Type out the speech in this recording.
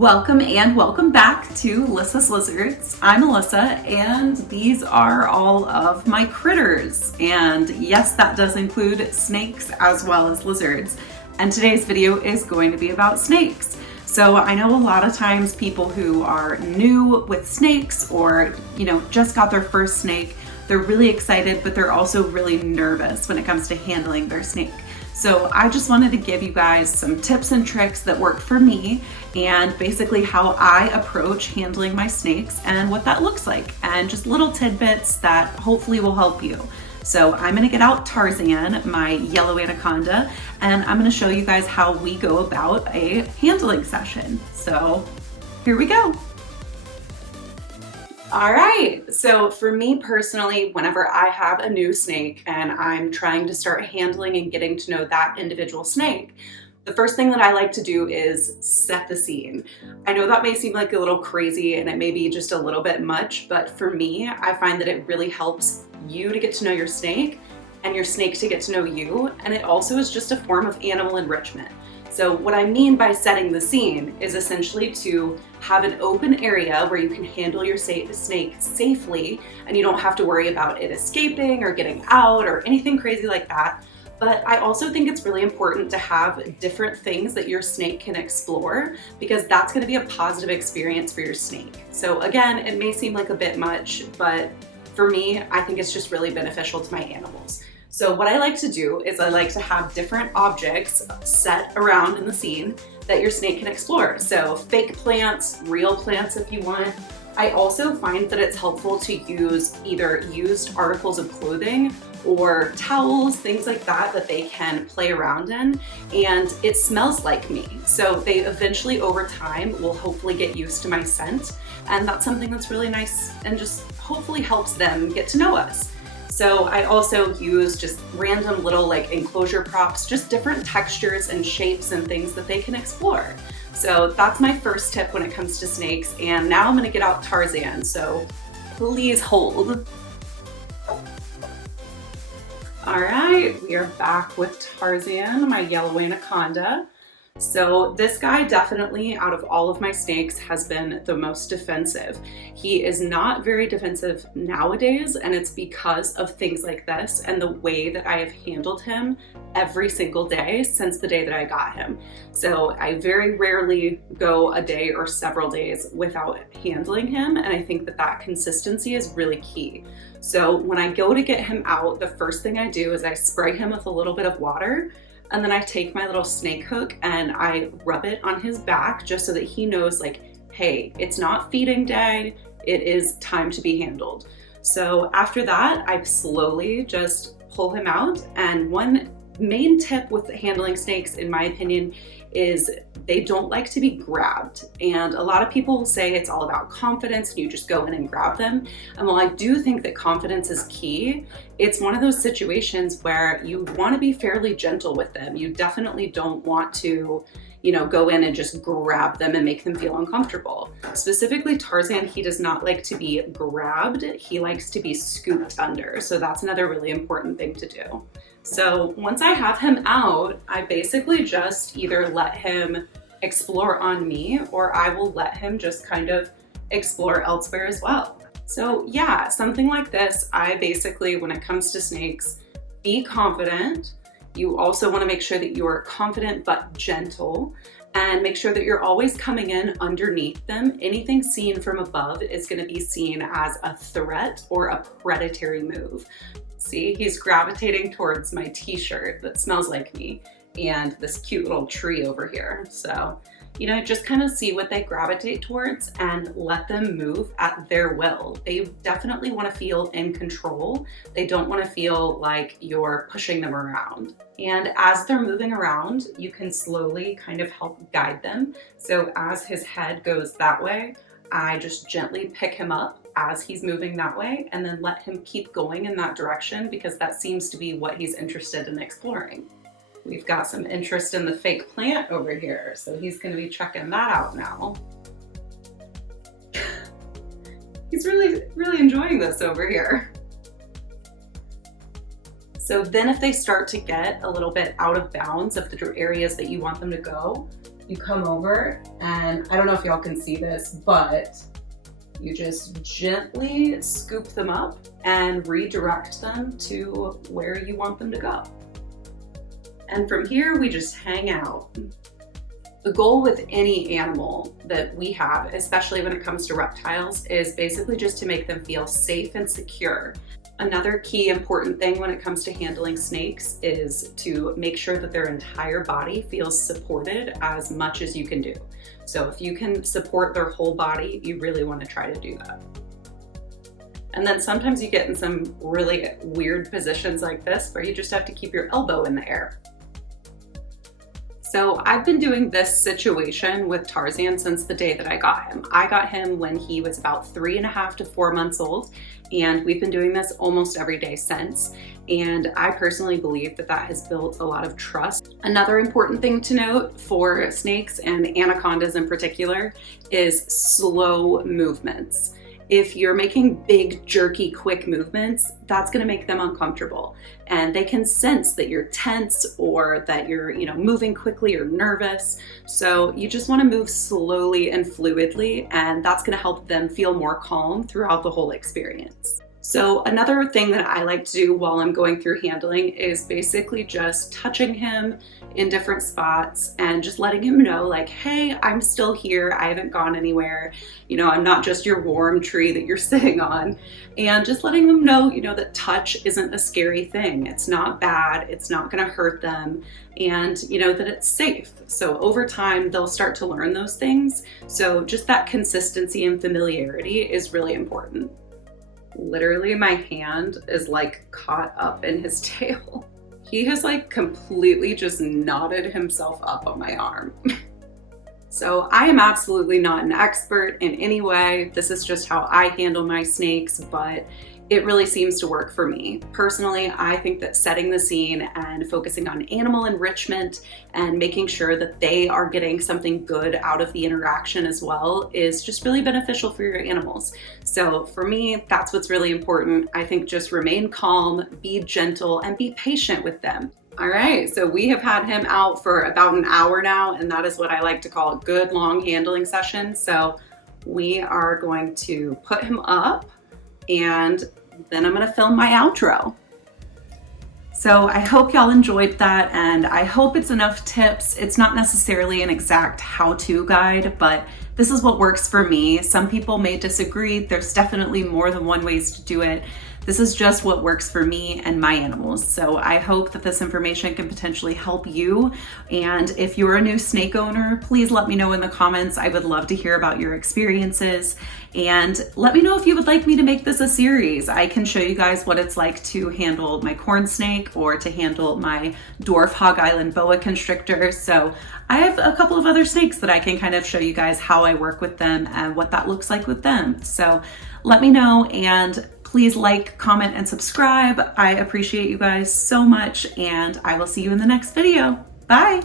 Welcome and welcome back to Alyssa's Lizards. I'm Alyssa and these are all of my critters. And yes, that does include snakes as well as lizards. And today's video is going to be about snakes. So I know a lot of times people who are new with snakes or, just got their first snake, they're really excited, but they're also really nervous when it comes to handling their snake. So I just wanted to give you guys some tips and tricks that work for me and basically how I approach handling my snakes and what that looks like, and just little tidbits that hopefully will help you. So I'm gonna get out Tarzan, my yellow anaconda, and I'm gonna show you guys how we go about a handling session. So here we go. All right, so for me personally, whenever I have a new snake and I'm trying to start handling and getting to know that individual snake, the first thing that I like to do is set the scene. I know that may seem like a little crazy and it may be just a little bit much, but for me, I find that it really helps you to get to know your snake and your snake to get to know you, and it also is just a form of animal enrichment. So what I mean by setting the scene is essentially to have an open area where you can handle your snake safely and you don't have to worry about it escaping or getting out or anything crazy like that. But I also think it's really important to have different things that your snake can explore, because that's going to be a positive experience for your snake. So again, it may seem like a bit much, but for me, I think it's just really beneficial to my animals. So what I like to do is I like to have different objects set around in the scene that your snake can explore. So fake plants, real plants if you want. I also find that it's helpful to use either used articles of clothing or towels, things like that, that they can play around in, and it smells like me. So they eventually over time will hopefully get used to my scent, and that's something that's really nice and just hopefully helps them get to know us. So I also use just random little enclosure props, just different textures and shapes and things that they can explore. So that's my first tip when it comes to snakes. And now I'm gonna get out Tarzan, so please hold. All right, we are back with Tarzan, my yellow anaconda. So this guy definitely, out of all of my snakes, has been the most defensive. He is not very defensive nowadays, and it's because of things like this and the way that I have handled him every single day since the day that I got him. So I very rarely go a day or several days without handling him, and I think that that consistency is really key. So when I go to get him out, the first thing I do is I spray him with a little bit of water, and then I take my little snake hook and I rub it on his back just so that he knows hey, it's not feeding day, it is time to be handled. So after that, I slowly just pull him out. And one main tip with handling snakes, in my opinion, is they don't like to be grabbed. And a lot of people say it's all about confidence and you just go in and grab them. And while I do think that confidence is key, it's one of those situations where you want to be fairly gentle with them. You definitely don't want to, go in and just grab them and make them feel uncomfortable. Specifically Tarzan, he does not like to be grabbed. He likes to be scooped under. So that's another really important thing to do. So once I have him out, I basically just either let him explore on me, or I will let him just kind of explore elsewhere as well. So yeah, something like this, I basically, when it comes to snakes, be confident. You also want to make sure that you are confident but gentle, and make sure that you're always coming in underneath them. Anything seen from above is going to be seen as a threat or a predatory move. See, he's gravitating towards my t-shirt that smells like me and this cute little tree over here. So, just kind of see what they gravitate towards and let them move at their will. They definitely want to feel in control. They don't want to feel like you're pushing them around. And as they're moving around, you can slowly kind of help guide them. So as his head goes that way, I just gently pick him up as he's moving that way and then let him keep going in that direction, because that seems to be what he's interested in exploring. We've got some interest in the fake plant over here, so he's going to be checking that out now. He's really enjoying this over here. So then if they start to get a little bit out of bounds of the areas that you want them to go, you come over, and I don't know if y'all can see this, but you just gently scoop them up and redirect them to where you want them to go. And from here, we just hang out. The goal with any animal that we have, especially when it comes to reptiles, is basically just to make them feel safe and secure. Another key important thing when it comes to handling snakes is to make sure that their entire body feels supported as much as you can do. So if you can support their whole body, you really want to try to do that. And then sometimes you get in some really weird positions like this where you just have to keep your elbow in the air. So I've been doing this situation with Tarzan since the day that I got him. I got him when he was about 3.5 to 4 months old, and we've been doing this almost every day since. And I personally believe that that has built a lot of trust. Another important thing to note for snakes and anacondas in particular is slow movements. If you're making big, jerky, quick movements, that's gonna make them uncomfortable. And they can sense that you're tense or that you're moving quickly or nervous. So you just wanna move slowly and fluidly, and that's gonna help them feel more calm throughout the whole experience. So another thing that I like to do while I'm going through handling is basically just touching him in different spots and just letting him know, like, hey, I'm still here. I haven't gone anywhere. I'm not just your warm tree that you're sitting on. And just letting them know, that touch isn't a scary thing. It's not bad. It's not going to hurt them. And, that it's safe. So over time, they'll start to learn those things. So just that consistency and familiarity is really important. Literally, my hand is like caught up in his tail. He has like completely just knotted himself up on my arm. So I am absolutely not an expert in any way. This is just how I handle my snakes, but it really seems to work for me. Personally, I think that setting the scene and focusing on animal enrichment and making sure that they are getting something good out of the interaction as well is just really beneficial for your animals. So for me, that's what's really important. I think just remain calm, be gentle, and be patient with them. All right, so we have had him out for about an hour now, and that is what I like to call a good long handling session. So we are going to put him up, and then I'm gonna film my outro. So I hope y'all enjoyed that, and I hope it's enough tips. It's not necessarily an exact how-to guide, but this is what works for me. Some people may disagree. There's definitely more than one ways to do it. This is just what works for me and my animals. So I hope that this information can potentially help you. And if you're a new snake owner, please let me know in the comments. I would love to hear about your experiences. And let me know if you would like me to make this a series. I can show you guys what it's like to handle my corn snake or to handle my dwarf Hog Island boa constrictor. So I have a couple of other snakes that I can kind of show you guys how I work with them and what that looks like with them. So let me know, and please like, comment, and subscribe. I appreciate you guys so much, and I will see you in the next video. Bye.